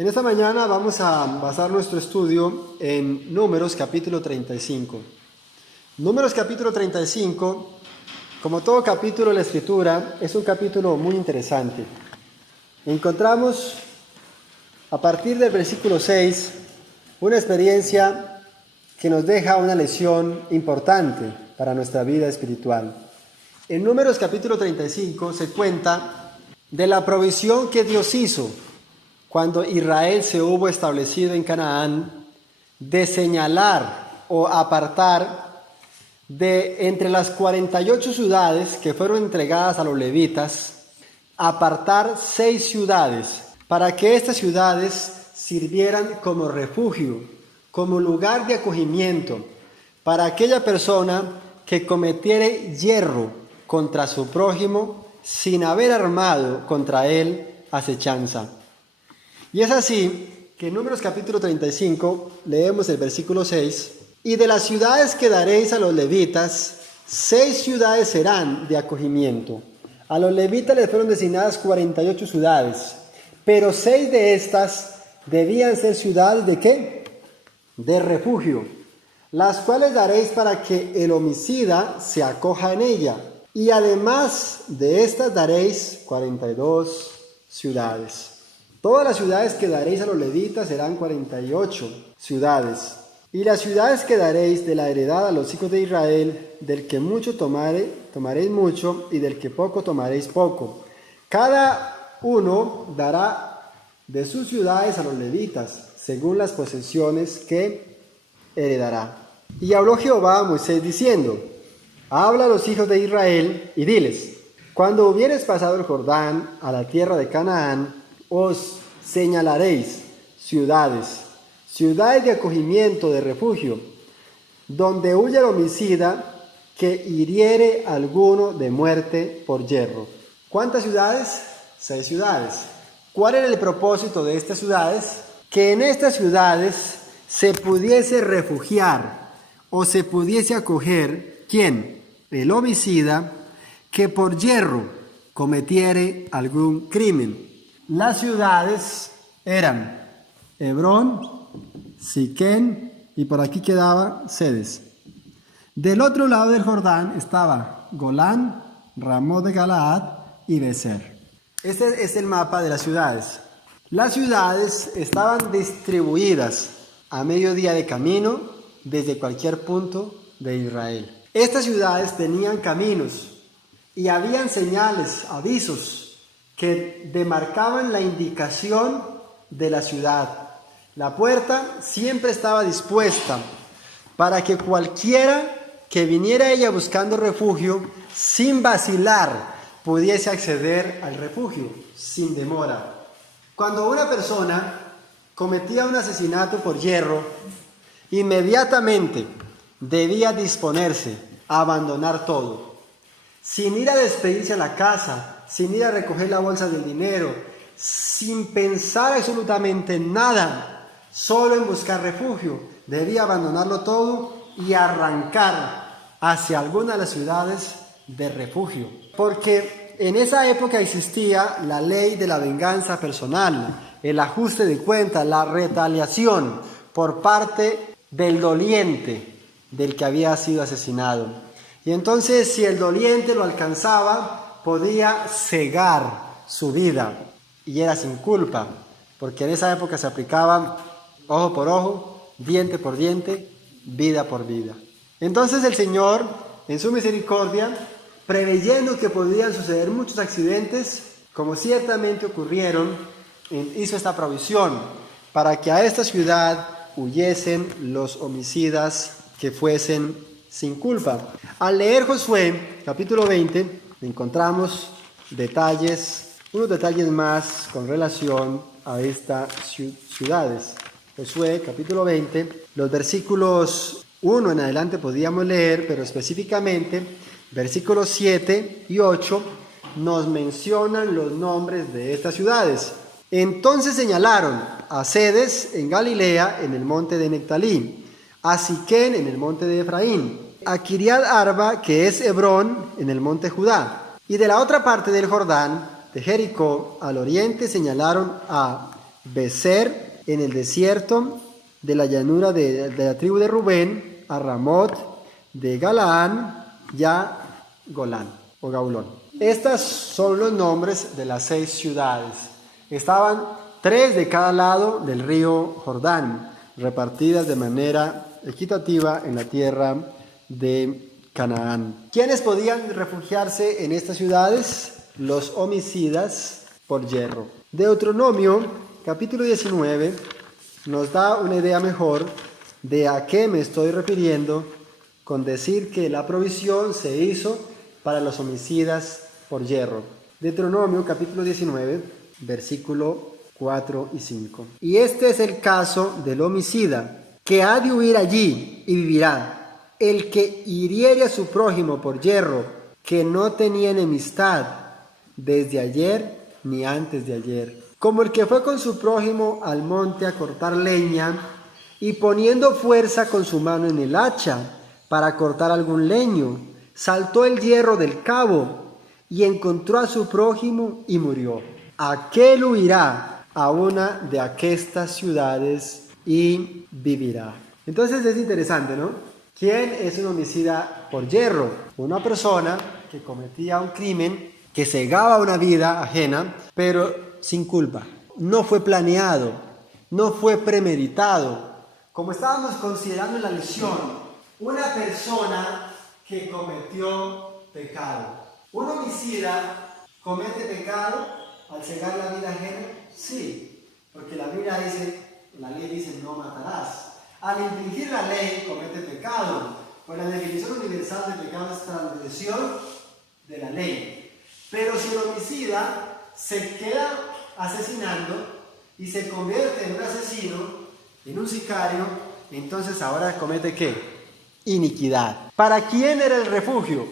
En esta mañana vamos a basar nuestro estudio en Números capítulo 35. Números capítulo 35, como todo capítulo de la Escritura, es un capítulo muy interesante. Encontramos a partir del versículo 6 una experiencia que nos deja una lección importante para nuestra vida espiritual. En Números capítulo 35 se cuenta de la provisión que Dios hizo cuando Israel se hubo establecido en Canaán, de señalar o apartar de entre las 48 ciudades que fueron entregadas a los levitas, apartar 6 ciudades para que estas ciudades sirvieran como refugio, como lugar de acogimiento para aquella persona que cometiere yerro contra su prójimo sin haber armado contra él acechanza. Y es así que en Números capítulo 35 leemos el versículo 6: y de las ciudades que daréis a los levitas, 6 ciudades serán de acogimiento. A los levitas les fueron designadas 48 ciudades, pero 6 de estas debían ser ciudades ¿de qué? De refugio, las cuales daréis para que el homicida se acoja en ella. Y además de estas daréis 42 ciudades. Todas las ciudades que daréis a los levitas serán 48 ciudades. Y las ciudades que daréis de la heredad a los hijos de Israel, del que mucho tomaréis mucho, y del que poco tomaréis poco. Cada uno dará de sus ciudades a los levitas, según las posesiones que heredará. Y habló Jehová a Moisés diciendo: habla a los hijos de Israel y diles: cuando hubieres pasado el Jordán a la tierra de Canaán, os señalaréis ciudades de acogimiento, de refugio, donde huya el homicida que hiriere alguno de muerte por yerro. ¿Cuántas ciudades? 6 ciudades. ¿Cuál era el propósito de estas ciudades? Que en estas ciudades se pudiese refugiar o se pudiese acoger, ¿quién? El homicida que por yerro cometiere algún crimen. Las ciudades eran Hebrón, Siquén y por aquí quedaba Sedes. Del otro lado del Jordán estaba Golán, Ramot de Galaad y Bezer. Este es el mapa de las ciudades. Las ciudades estaban distribuidas a mediodía de camino desde cualquier punto de Israel. Estas ciudades tenían caminos y habían señales, avisos que demarcaban la indicación de la ciudad. La puerta siempre estaba dispuesta para que cualquiera que viniera a ella buscando refugio, sin vacilar, pudiese acceder al refugio, sin demora. Cuando una persona cometía un asesinato por yerro, inmediatamente debía disponerse a abandonar todo, sin ir a despedirse a la casa, sin ir a recoger la bolsa del dinero, sin pensar absolutamente nada, solo en buscar refugio. Debía abandonarlo todo y arrancar hacia alguna de las ciudades de refugio. Porque en esa época existía la ley de la venganza personal, el ajuste de cuentas, la retaliación por parte del doliente, del que había sido asesinado. Y entonces, si el doliente lo alcanzaba, podía cegar su vida y era sin culpa, porque en esa época se aplicaba ojo por ojo, diente por diente, vida por vida. Entonces el Señor, en su misericordia, preveyendo que podían suceder muchos accidentes, como ciertamente ocurrieron, hizo esta provisión para que a esta ciudad huyesen los homicidas que fuesen sin culpa. Al leer Josué, capítulo 20, encontramos unos detalles más con relación a estas ciudades. Josué, capítulo 20, los versículos 1 en adelante podíamos leer, pero específicamente versículos 7 y 8 nos mencionan los nombres de estas ciudades. Entonces señalaron a Sedes en Galilea, en el monte de Nectalí, a Siquén en el monte de Efraín, a Kiriat Arba, que es Hebrón, en el monte Judá. Y de la otra parte del Jordán, de Jericó, al oriente, señalaron a Becer en el desierto de la llanura de la tribu de Rubén, a Ramot de Galaán y a Golán o Gaulón. Estos son los nombres de las 6 ciudades. Estaban 3 de cada lado del río Jordán, repartidas de manera equitativa en la tierra de Canaán. ¿Quiénes podían refugiarse en estas ciudades? Los homicidas por yerro. Deuteronomio, capítulo 19, nos da una idea mejor de a qué me estoy refiriendo con decir que la provisión se hizo para los homicidas por yerro. Deuteronomio, capítulo 19, versículo 4 y 5. Y este es el caso del homicida, que ha de huir allí y vivirá. El que hiriere a su prójimo por yerro, que no tenía enemistad desde ayer ni antes de ayer. Como el que fue con su prójimo al monte a cortar leña, y poniendo fuerza con su mano en el hacha para cortar algún leño, saltó el hierro del cabo y encontró a su prójimo y murió. Aquel huirá a una de aquestas ciudades y vivirá. Entonces es interesante, ¿no? ¿Quién es un homicida por yerro? Una persona que cometía un crimen, que cegaba una vida ajena, pero sin culpa. No fue planeado, no fue premeditado. Como estábamos considerando en la lección, una persona que cometió pecado. ¿Un homicida comete pecado al cegar la vida ajena? Sí, porque la Biblia dice, la ley dice no matarás. Al infringir la ley comete pecado, pues la definición universal de pecado es transgresión de la ley. Pero si el homicida se queda asesinando y se convierte en un asesino, en un sicario, entonces ahora comete ¿qué? Iniquidad. ¿Para quién era el refugio?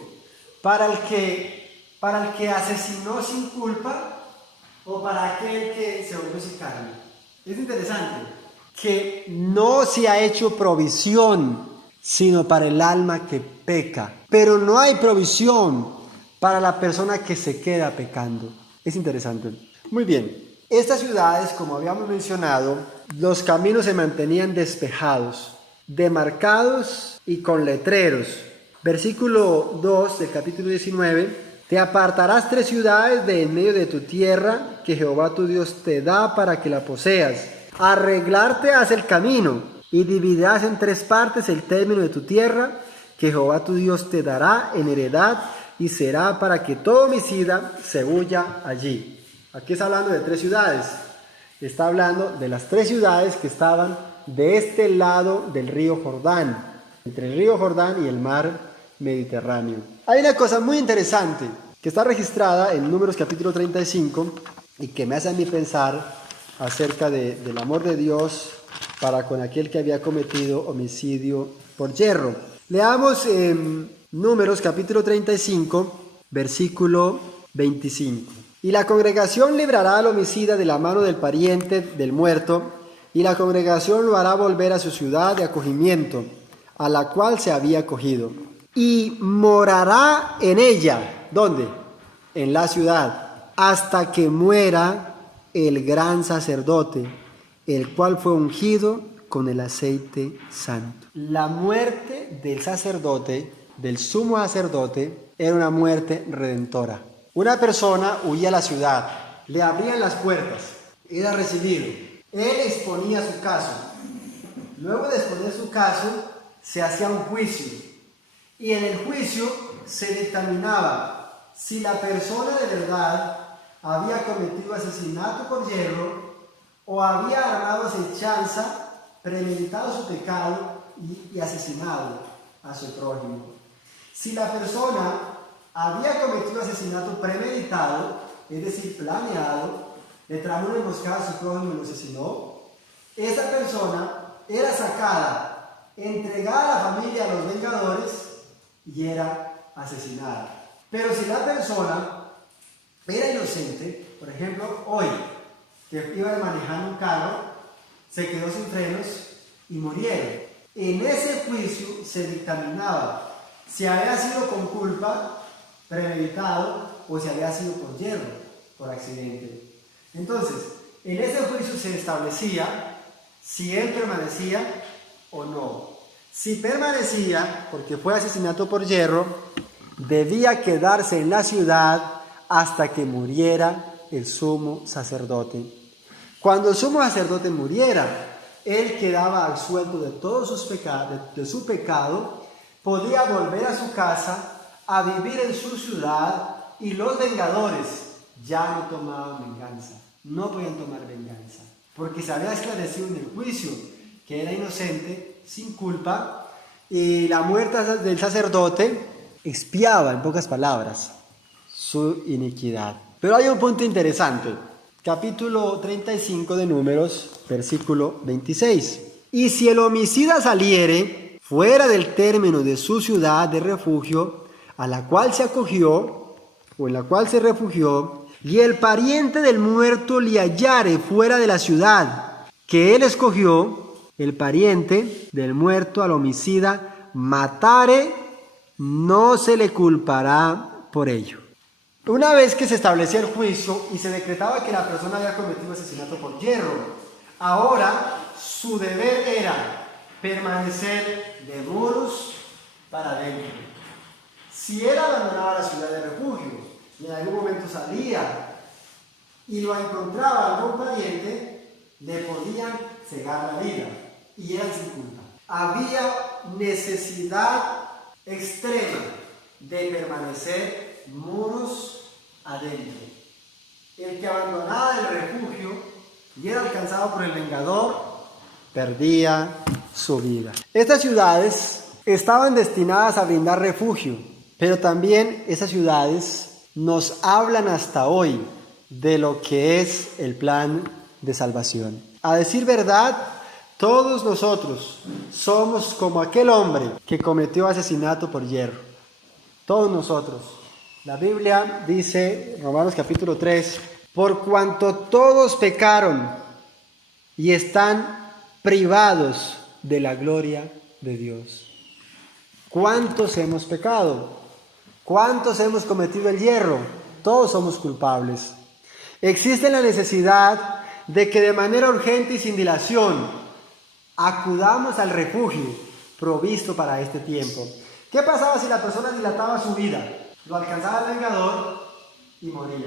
¿Para el que asesinó sin culpa o para aquel que se volvió sicario? Es interesante que no se ha hecho provisión sino para el alma que peca, pero no hay provisión para la persona que se queda pecando. Es interesante. Muy bien. Estas ciudades, como habíamos mencionado, los caminos se mantenían despejados, demarcados y con letreros. Versículo 2 del capítulo 19. Te apartarás 3 ciudades de en medio de tu tierra, que Jehová tu Dios te da para que la poseas. Arreglarte hace el camino, y dividirás en 3 partes el término de tu tierra, que Jehová tu Dios te dará en heredad, y será para que todo homicida se huya allí. Aquí está hablando de 3 ciudades. Está hablando de las 3 ciudades que estaban de este lado del río Jordán, entre el río Jordán y el mar Mediterráneo. Hay una cosa muy interesante que está registrada en Números capítulo 35 y que me hace a mí pensar acerca del amor de Dios para con aquel que había cometido homicidio por yerro. Leamos Números capítulo 35, versículo 25. Y la congregación librará al homicida de la mano del pariente del muerto, y la congregación lo hará volver a su ciudad de acogimiento, a la cual se había acogido. Y morará en ella. ¿Dónde? En la ciudad, hasta que muera el gran sacerdote, el cual fue ungido con el aceite santo. La muerte del sacerdote, del sumo sacerdote, era una muerte redentora. Una persona huía a la ciudad, le abrían las puertas, era recibido. Él exponía su caso. Luego de exponer su caso, se hacía un juicio. Y en el juicio se dictaminaba si la persona de verdad había cometido asesinato por yerro o había armado acechanza, premeditado su pecado y asesinado a su prójimo. Si la persona había cometido asesinato premeditado, es decir, planeado, le tramó una emboscada a su prójimo y lo asesinó, esa persona era sacada, entregada a la familia a los vengadores y era asesinada. Pero si la persona era inocente, por ejemplo, hoy, que iba manejando un carro, se quedó sin frenos y murieron. En ese juicio se dictaminaba si había sido con culpa, premeditado, o si había sido por yerro, por accidente. Entonces, En ese juicio se establecía si él permanecía o no. Si permanecía, porque fue asesinato por hierro, debía quedarse en la ciudad hasta que muriera el sumo sacerdote. Cuando el sumo sacerdote muriera, él quedaba absuelto de todos sus pecados, de su pecado, podía volver a su casa, a vivir en su ciudad, y los vengadores ya no tomaban venganza, no podían tomar venganza, porque se había esclarecido en el juicio que era inocente, sin culpa, y la muerte del sacerdote expiaba, en pocas palabras, su iniquidad. Pero hay un punto interesante. Capítulo 35 de Números, versículo 26. Y si el homicida saliere fuera del término de su ciudad de refugio, a la cual se acogió, o en la cual se refugió, y el pariente del muerto le hallare fuera de la ciudad que él escogió, el pariente del muerto al homicida matare, no se le culpará por ello. Una vez que se establecía el juicio y se decretaba que la persona había cometido asesinato por hierro, ahora su deber era permanecer de muros para adentro. Si él abandonaba la ciudad de refugio y en algún momento salía y lo encontraba algún pariente, le podían cegar la vida y eran sin culpa. Había necesidad extrema de permanecer muros adentro. El que abandonaba el refugio y era alcanzado por el vengador, perdía su vida. Estas ciudades estaban destinadas a brindar refugio, pero también esas ciudades nos hablan hasta hoy de lo que es el plan de salvación. A decir verdad, todos nosotros somos como aquel hombre que cometió asesinato por hierro. Todos nosotros. La Biblia dice, Romanos capítulo 3, por cuanto todos pecaron y están privados de la gloria de Dios. ¿Cuántos hemos pecado? ¿Cuántos hemos cometido el hierro? Todos somos culpables. Existe la necesidad de que de manera urgente y sin dilación acudamos al refugio provisto para este tiempo. ¿Qué pasaba si la persona dilataba su vida? Lo alcanzaba el vengador y moría.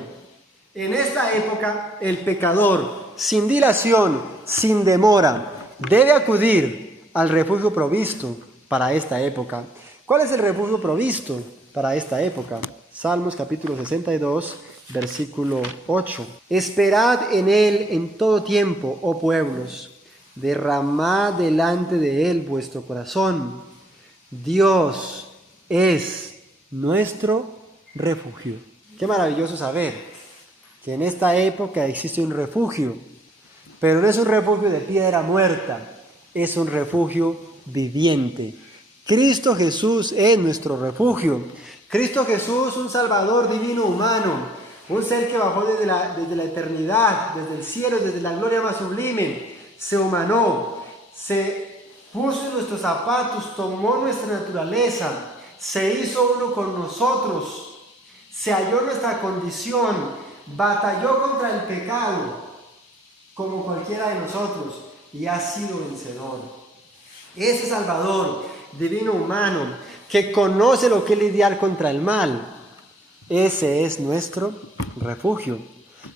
En esta época, el pecador, sin dilación, sin demora, debe acudir al refugio provisto para esta época. ¿Cuál es el refugio provisto para esta época? Salmos capítulo 62, versículo 8. Esperad en él en todo tiempo, oh pueblos, derramad delante de él vuestro corazón. Dios es nuestro refugio. Qué maravilloso saber que en esta época existe un refugio, pero no es un refugio de piedra muerta, es un refugio viviente. Cristo Jesús es nuestro refugio. Cristo Jesús, un Salvador divino humano, un ser que bajó desde la eternidad, desde el cielo, desde la gloria más sublime, se humanó, se puso en nuestros zapatos, tomó nuestra naturaleza, se hizo uno con nosotros, se halló nuestra condición, batalló contra el pecado, como cualquiera de nosotros, y ha sido vencedor. Ese Salvador divino humano, que conoce lo que es lidiar contra el mal, ese es nuestro refugio.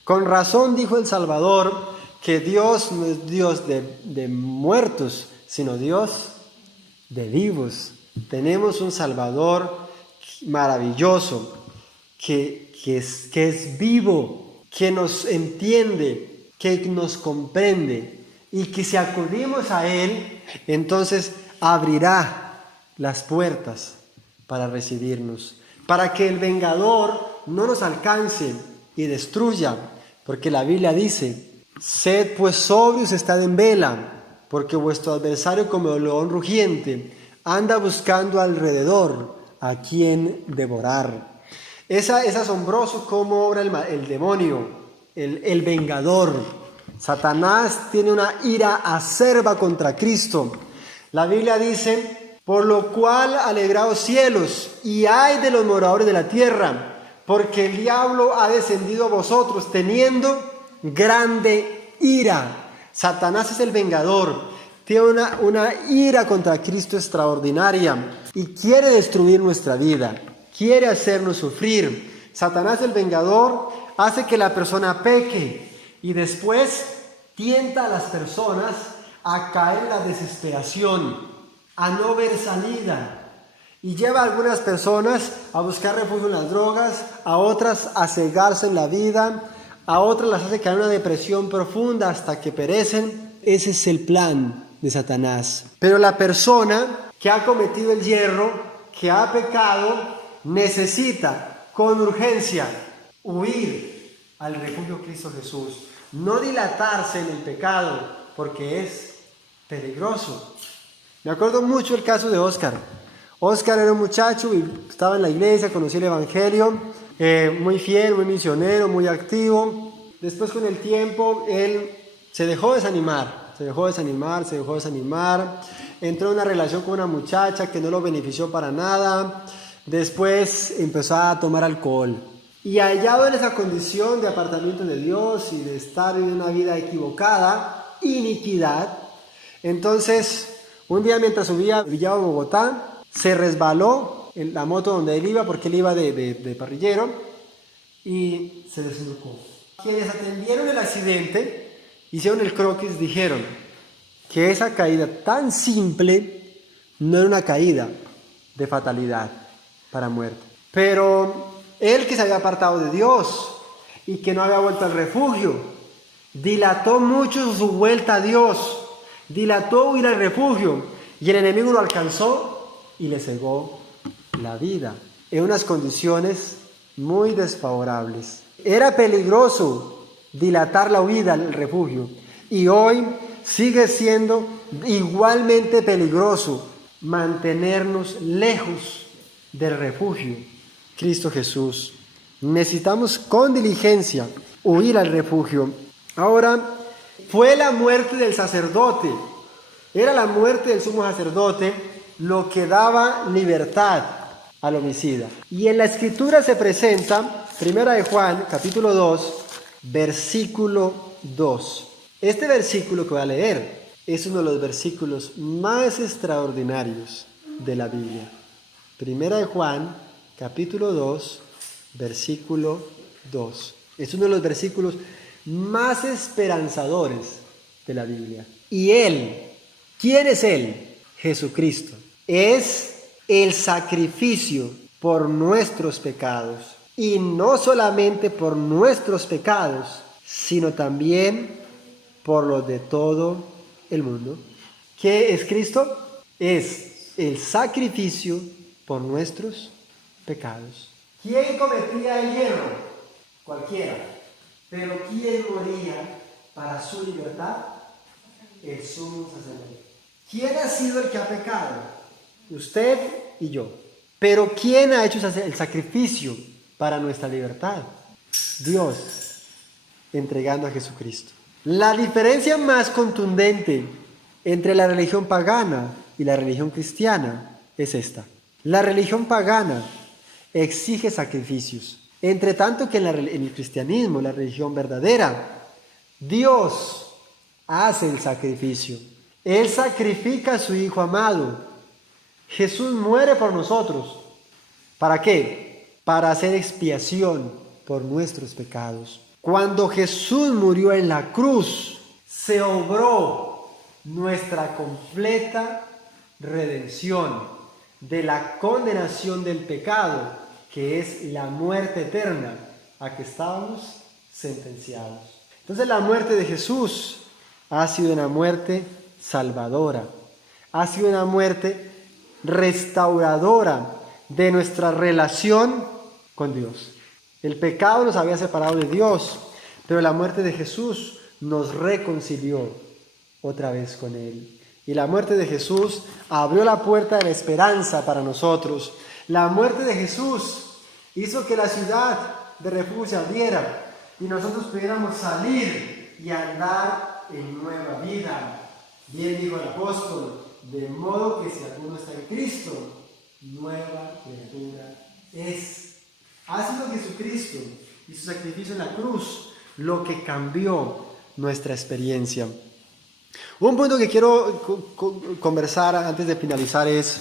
Con razón dijo el Salvador que Dios no es Dios de muertos, sino Dios de vivos. Tenemos un Salvador maravilloso, que es vivo, que nos entiende, que nos comprende, y que si acudimos a Él, entonces abrirá las puertas para recibirnos, para que el vengador no nos alcance y destruya, porque la Biblia dice, sed pues sobrios, estad en vela, porque vuestro adversario como el león rugiente anda buscando alrededor a quien devorar. Es asombroso cómo obra el demonio, el vengador. Satanás tiene una ira acerba contra Cristo. La Biblia dice, por lo cual alegraos cielos y ay de los moradores de la tierra, porque el diablo ha descendido a vosotros teniendo grande ira. Satanás es el vengador. Tiene una ira contra Cristo extraordinaria y quiere destruir nuestra vida. Quiere hacernos sufrir. Satanás, el vengador, hace que la persona peque y después tienta a las personas a caer en la desesperación, a no ver salida. Y lleva a algunas personas a buscar refugio en las drogas, a otras a cegarse en la vida, a otras las hace caer en una depresión profunda hasta que perecen. Ese es el plan de Satanás. Pero la persona que ha cometido el yerro, que ha pecado, necesita con urgencia huir al refugio Cristo Jesús. No dilatarse en el pecado porque es peligroso. Me acuerdo mucho el caso de Oscar. Oscar era un muchacho y estaba en la iglesia, conocía el evangelio, muy fiel, muy misionero, muy activo. Después, con el tiempo, él se dejó desanimar, entró en una relación con una muchacha que no lo benefició para nada. Después empezó a tomar alcohol. Y hallado en esa condición de apartamiento de Dios y de estar en una vida equivocada, iniquidad, entonces un día mientras subía a Bogotá, se resbaló en la moto donde él iba, porque él iba de parrillero, y se desnucó. Quienes atendieron el accidente, hicieron el croquis, dijeron que esa caída tan simple no era una caída de fatalidad para muerte. Pero él, que se había apartado de Dios y que no había vuelto al refugio, dilató mucho su vuelta a Dios, dilató huir al refugio, y el enemigo lo alcanzó y le cegó la vida en unas condiciones muy desfavorables. Era peligroso dilatar la huida al refugio, y hoy sigue siendo igualmente peligroso mantenernos lejos del refugio Cristo Jesús. Necesitamos con diligencia huir al refugio. Ahora, fue la muerte del sacerdote, era la muerte del sumo sacerdote lo que daba libertad al homicida. Y en la Escritura se presenta, 1 de Juan, capítulo 2, versículo 2. Este versículo que voy a leer es uno de los versículos más extraordinarios de la Biblia. 1 de Juan, capítulo 2, versículo 2. Es uno de los versículos más esperanzadores de la Biblia. Y Él, ¿quién es Él? Jesucristo. Es el sacrificio por nuestros pecados. Y no solamente por nuestros pecados, sino también por los de todo el mundo. ¿Qué es Cristo? Es el sacrificio por nuestros pecados. ¿Quién cometía el yerro? Cualquiera. Pero ¿quién moría para su libertad? El sumo sacerdote. ¿Quién ha sido el que ha pecado? Usted y yo. Pero ¿quién ha hecho el sacrificio para nuestra libertad? Dios, entregando a Jesucristo. La diferencia más contundente entre la religión pagana y la religión cristiana es esta. La religión pagana exige sacrificios, entre tanto que en el cristianismo, la religión verdadera, Dios hace el sacrificio. Él sacrifica a su Hijo amado. Jesús muere por nosotros. ¿Para qué? Para hacer expiación por nuestros pecados. Cuando Jesús murió en la cruz, se obró nuestra completa redención de la condenación del pecado, que es la muerte eterna a que estábamos sentenciados. Entonces, la muerte de Jesús ha sido una muerte salvadora, ha sido una muerte restauradora de nuestra relación con Dios. El pecado nos había separado de Dios, pero la muerte de Jesús nos reconcilió otra vez con Él. Y la muerte de Jesús abrió la puerta de la esperanza para nosotros. La muerte de Jesús hizo que la ciudad de refugio se abriera y nosotros pudiéramos salir y andar en nueva vida. Bien dijo el apóstol, de modo que si alguno está en Cristo, nueva criatura es. Ha sido Jesucristo y su sacrificio en la cruz lo que cambió nuestra experiencia. Un punto que quiero conversar antes de finalizar es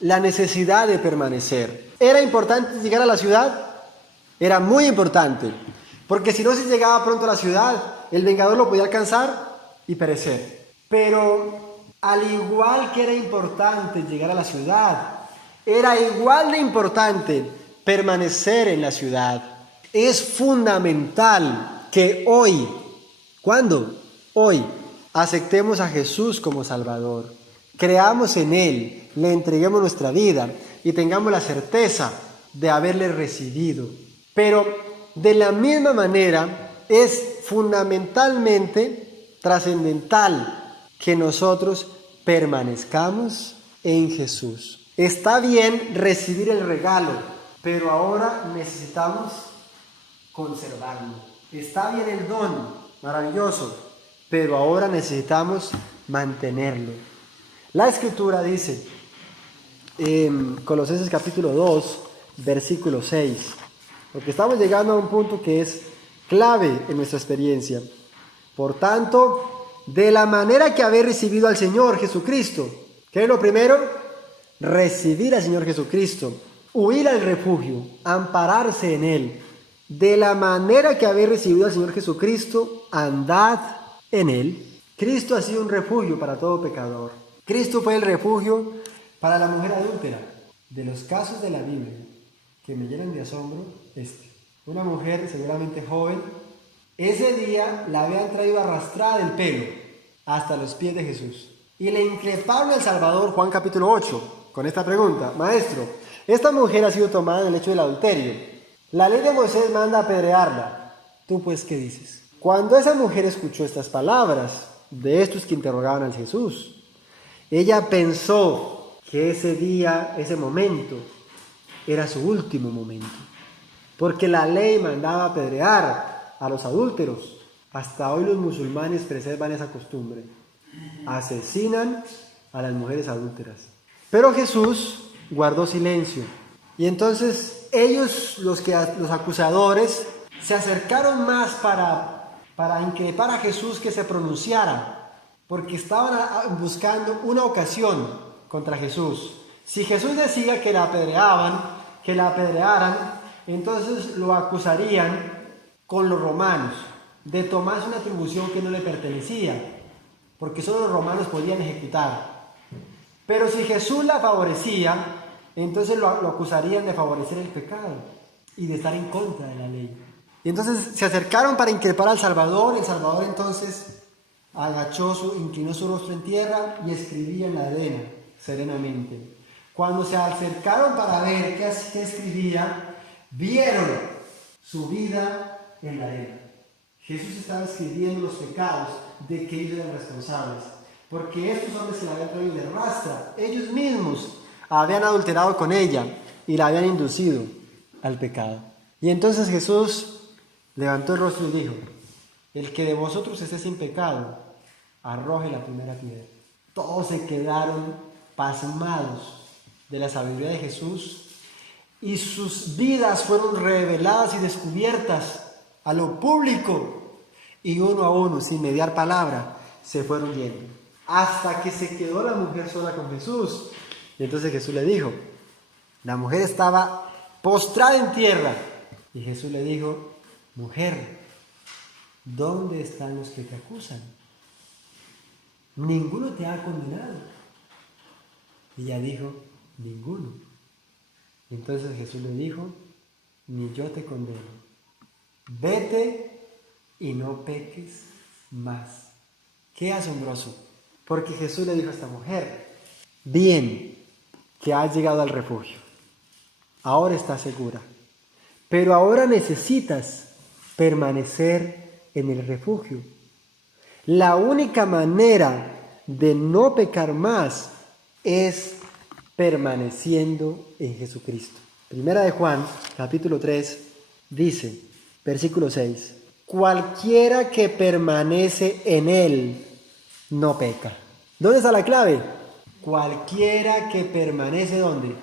la necesidad de permanecer. ¿Era importante llegar a la ciudad? Era muy importante, porque si no se llegaba pronto a la ciudad, el vengador lo podía alcanzar y perecer. Pero al igual que era importante llegar a la ciudad, era igual de importante permanecer en la ciudad. Es fundamental que hoy, ¿cuándo? Hoy, aceptemos a Jesús como Salvador, creamos en Él, le entreguemos nuestra vida y tengamos la certeza de haberle recibido. Pero de la misma manera es fundamentalmente trascendental que nosotros permanezcamos en Jesús. Está bien recibir el regalo, pero ahora necesitamos conservarlo. Está bien el don, maravilloso, pero ahora necesitamos mantenerlo. La Escritura dice en Colosenses capítulo 2, versículo 6, porque estamos llegando a un punto que es clave en nuestra experiencia. Por tanto, de la manera que habéis recibido al Señor Jesucristo, ¿qué es lo primero? Recibir al Señor Jesucristo, huir al refugio, ampararse en Él. De la manera que habéis recibido al Señor Jesucristo, andad en Él. Cristo ha sido un refugio para todo pecador. Cristo fue el refugio para la mujer adúltera. De los casos de la Biblia que me llenan de asombro, una mujer seguramente joven, ese día la habían traído arrastrada del pelo hasta los pies de Jesús. Y le increparon al Salvador, Juan capítulo 8, con esta pregunta: Maestro, esta mujer ha sido tomada en el hecho del adulterio. La ley de Moisés manda apedrearla. ¿Tú pues qué dices? Cuando esa mujer escuchó estas palabras de estos que interrogaban a Jesús, ella pensó que ese día, ese momento, era su último momento. Porque la ley mandaba apedrear a los adúlteros. Hasta hoy los musulmanes preservan esa costumbre. Asesinan a las mujeres adúlteras. Pero Jesús guardó silencio. Y entonces ellos, los acusadores, se acercaron más para increpar a Jesús que se pronunciara, porque estaban buscando una ocasión contra Jesús. Si Jesús decía que la apedrearan, entonces lo acusarían con los romanos de tomarse una atribución que no le pertenecía, porque solo los romanos podían ejecutar. Pero si Jesús la favorecía, entonces lo acusarían de favorecer el pecado y de estar en contra de la ley. Y entonces se acercaron para increpar al Salvador. El Salvador entonces inclinó su rostro en tierra y escribía en la arena serenamente. Cuando se acercaron para ver qué escribía, vieron su vida en la arena. Jesús estaba escribiendo los pecados de que ellos eran responsables, porque estos hombres que la habían traído de rastra, ellos mismos habían adulterado con ella y la habían inducido al pecado. Y entonces Jesús levantó el rostro y dijo: el que de vosotros esté sin pecado, arroje la primera piedra. Todos se quedaron pasmados de la sabiduría de Jesús y sus vidas fueron reveladas y descubiertas a lo público, y uno a uno, sin mediar palabra, se fueron yendo, hasta que se quedó la mujer sola con Jesús. Y entonces Jesús le dijo, la mujer estaba postrada en tierra, y Jesús le dijo: mujer, ¿dónde están los que te acusan? ¿Ninguno te ha condenado? Y ella dijo: ninguno. Entonces Jesús le dijo: ni yo te condeno. Vete y no peques más. Qué asombroso, porque Jesús le dijo a esta mujer: bien que has llegado al refugio, ahora estás segura, pero ahora necesitas permanecer en el refugio. La única manera de no pecar más es permaneciendo en Jesucristo. Primera de Juan, capítulo 3, dice, versículo 6, cualquiera que permanece en Él no peca. ¿Dónde está la clave? Cualquiera que permanece, ¿dónde?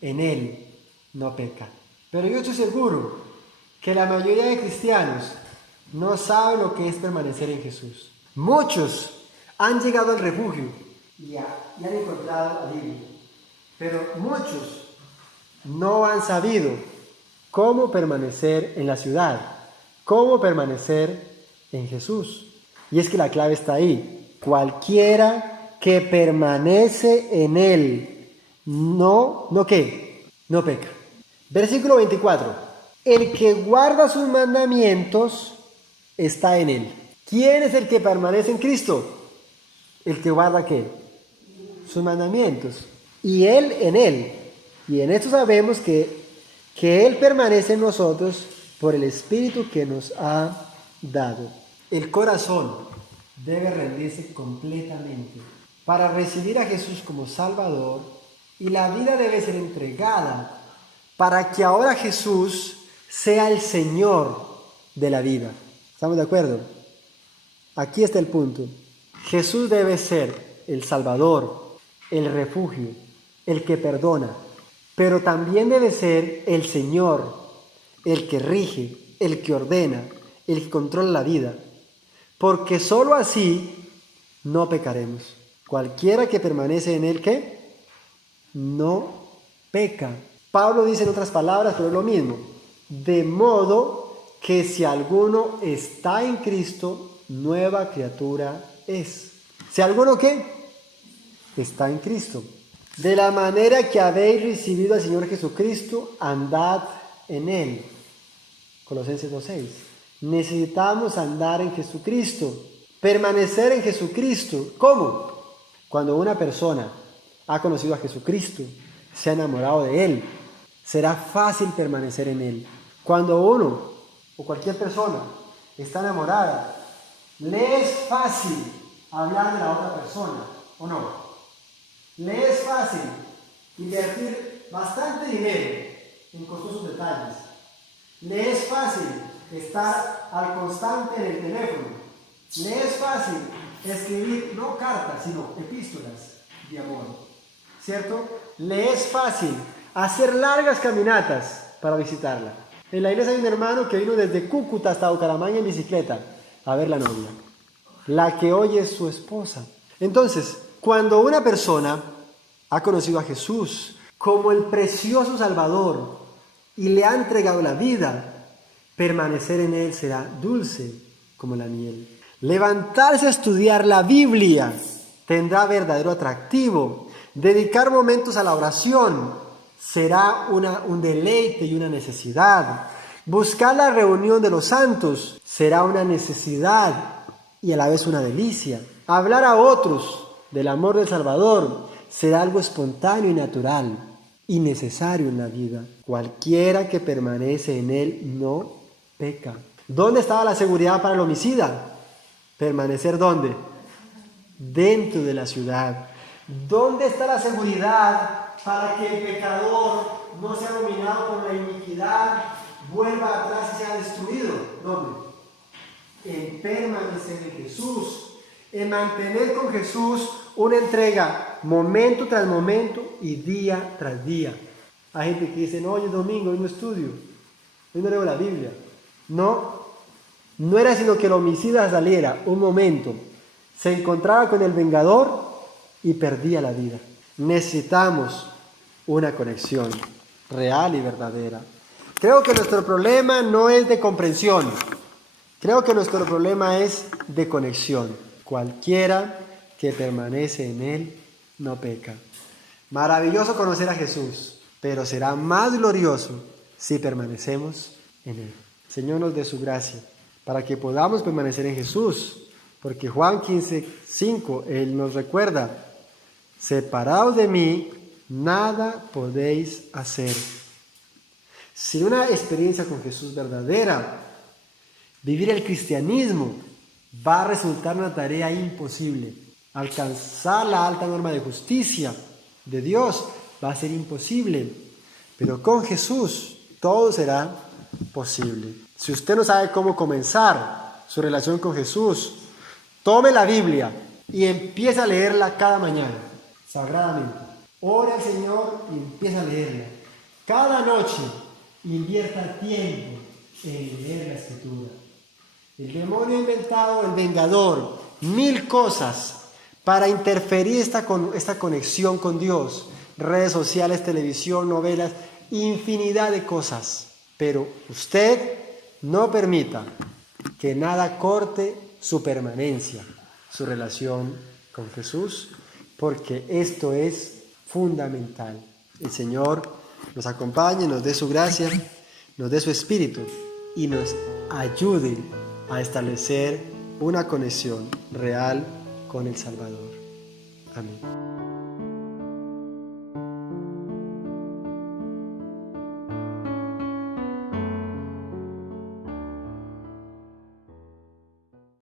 En Él no peca. Pero yo estoy seguro que la mayoría de cristianos no saben lo que es permanecer en Jesús. Muchos han llegado al refugio y han encontrado alivio, pero muchos no han sabido cómo permanecer en la ciudad, cómo permanecer en Jesús. Y es que la clave está ahí. Cualquiera que permanece en Él, no peca. Versículo 24. El que guarda sus mandamientos está en Él. ¿Quién es el que permanece en Cristo? El que guarda ¿qué? Sus mandamientos. Y Él en Él. Y en esto sabemos que Él permanece en nosotros por el Espíritu que nos ha dado. El corazón debe rendirse completamente para recibir a Jesús como Salvador, y la vida debe ser entregada para que ahora Jesús sea el Señor de la vida. ¿Estamos de acuerdo? Aquí está el punto. Jesús debe ser el Salvador, el refugio, el que perdona, pero también debe ser el Señor, el que rige, el que ordena, el que controla la vida, porque sólo así no pecaremos. Cualquiera que permanece en Él, ¿qué? No peca. Pablo dice en otras palabras, pero es lo mismo. De modo que si alguno está en Cristo, nueva criatura es. Si alguno, ¿qué? Está en Cristo. De la manera que habéis recibido al Señor Jesucristo, andad en Él. Colosenses 2:6. Necesitamos andar en Jesucristo, permanecer en Jesucristo. ¿Cómo? Cuando una persona ha conocido a Jesucristo, se ha enamorado de Él, será fácil permanecer en Él. Cuando uno o cualquier persona está enamorada, le es fácil hablar de la otra persona, ¿o no? Le es fácil invertir bastante dinero en costosos detalles. Le es fácil estar al constante en el teléfono. Le es fácil escribir no cartas, sino epístolas de amor. ¿Cierto? Le es fácil hacer largas caminatas para visitarla. En la iglesia hay un hermano que vino desde Cúcuta hasta Bucaramanga en bicicleta a ver la novia. La que hoy es su esposa. Entonces, cuando una persona ha conocido a Jesús como el precioso Salvador y le ha entregado la vida, permanecer en Él será dulce como la miel. Levantarse a estudiar la Biblia tendrá verdadero atractivo. Dedicar momentos a la oración será un deleite y una necesidad. Buscar la reunión de los santos será una necesidad y a la vez una delicia. Hablar a otros del amor del Salvador será algo espontáneo y natural y necesario en la vida. Cualquiera que permanece en Él no peca. ¿Dónde estaba la seguridad para el homicida? ¿Permanecer dónde? Dentro de la ciudad. ¿Dónde está la seguridad para que el pecador no sea dominado por la iniquidad, vuelva atrás y sea destruido? ¿Dónde? En permanecer en Jesús, en mantener con Jesús una entrega momento tras momento y día tras día. Hay gente que dice, no, hoy es domingo, hoy no estudio, hoy no leo la Biblia. No era sino que el homicida saliera un momento, se encontraba con el vengador y perdía la vida. Necesitamos una conexión real y verdadera. Creo que nuestro problema no es de comprensión. Creo que nuestro problema es de conexión. Cualquiera que permanece en Él no peca. Maravilloso conocer a Jesús, pero será más glorioso si permanecemos en Él. Señor, nos dé su gracia para que podamos permanecer en Jesús, porque Juan 15:5, Él nos recuerda, separados de mí, nada podéis hacer. Sin una experiencia con Jesús verdadera, vivir el cristianismo va a resultar una tarea imposible. Alcanzar la alta norma de justicia de Dios va a ser imposible, pero con Jesús todo será posible. Si usted no sabe cómo comenzar su relación con Jesús, tome la Biblia y empiece a leerla cada mañana, sagradamente. Ore al Señor y empiece a leerla. Cada noche invierta tiempo en leer la Escritura. El demonio ha inventado, el vengador, 1000 cosas para interferir esta conexión con Dios. Redes sociales, televisión, novelas, infinidad de cosas. Pero usted no permita que nada corte su permanencia, su relación con Jesús, porque esto es fundamental. El Señor nos acompañe, nos dé su gracia, nos dé su espíritu y nos ayude a establecer una conexión real con el Salvador. Amén.